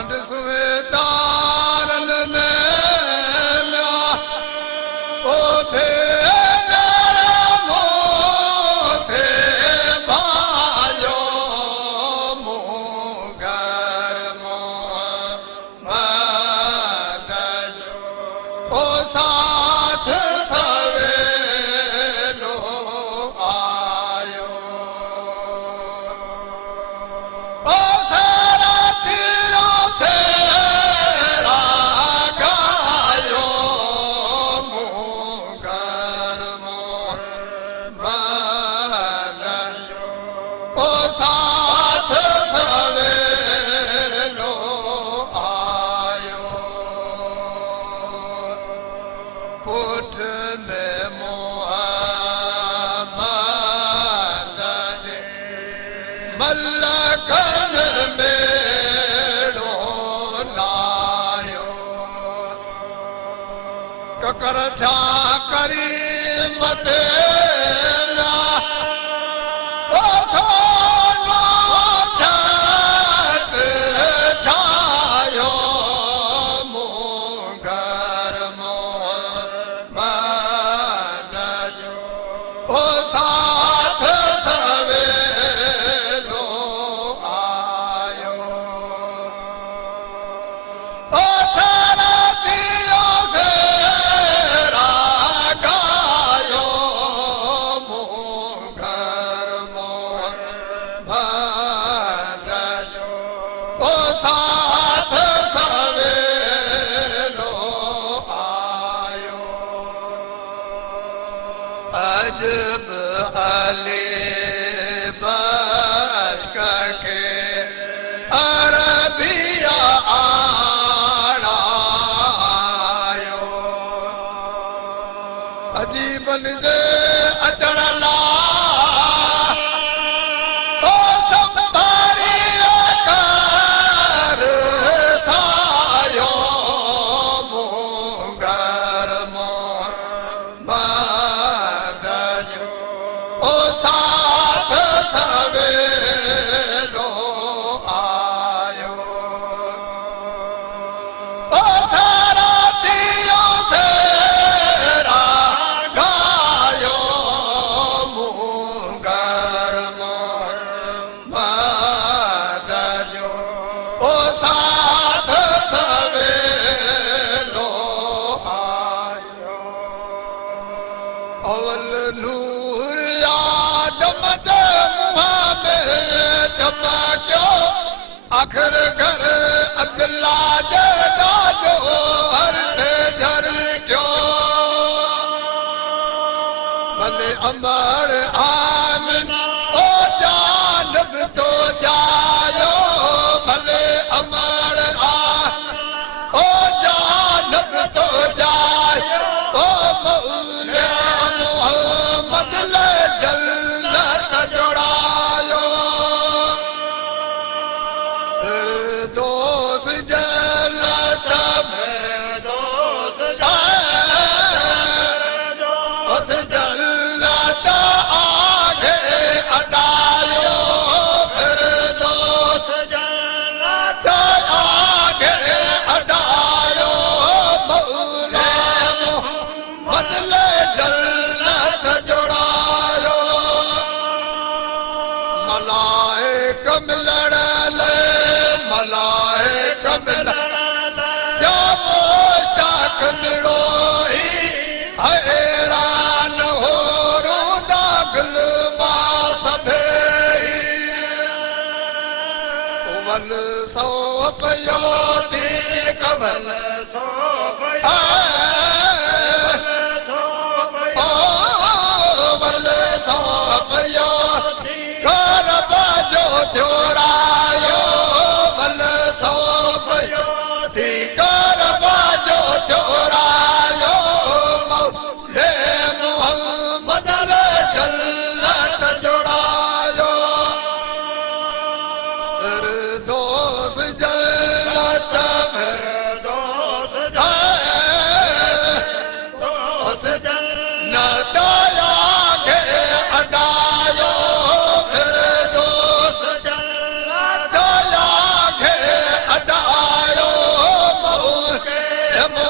चंड सुवे तारन में ओ थे मोथे भायो मुगर मोहम्मद ओ साथ सवेलो आयो ओ सरतियों से रागायो मुगर मोहम्मद ओ साथ सवेलो आयो पुठ में मोहम्मद जे मलकन मेड़ो लायो ककर छा करी मते ओ सोनो छत छायो मुगर मोहम्मद जो ओ साथ सवेलो आयो ओ सरतियों से रागायो मुगर मोहम्मद जो ओ साथ सवेलो आयो अजब अली बश्क के अरबिया आयो अजीबन जे अचण ला ओ संभारी कर सायो मुगर मोहम्मद जो ओ साथ सवेलो आयो ओ सरतियों से रागायो मुगर मोहम्मद जो ओ साथ सवेलो आयो अवल नूर आदम जे मुँह में चमक्यो आखिर घर अब्दुल्ला जे दाजो हर थे झर क्यो भले अमर आमिन ओ जानब तो जायो भले अमर ओ जानब तो जायो ओ मौला मोहम्मद ले जन्नत जोड़ायो फिरदौस जन्नत उस जन्नत आगे अडायो फिरदौस जन्नत आगे अडायो मौला मोहम्मद ले जन्नत जोड़ायो मलाइक मिलण ले मलाइक मिलण जो मुश्ताक मिलो ही हैरान हो रोदा गलबा सभे वन सौ पयो दी कबल ओ वल सौ पयो कर बाजो त्योरायो वल सौ पयो दी कर बाजो त्योरायो मौले मोहम्मद ले जन्नत जोड़ायो फिरदौस जन्नत फिरदौस भो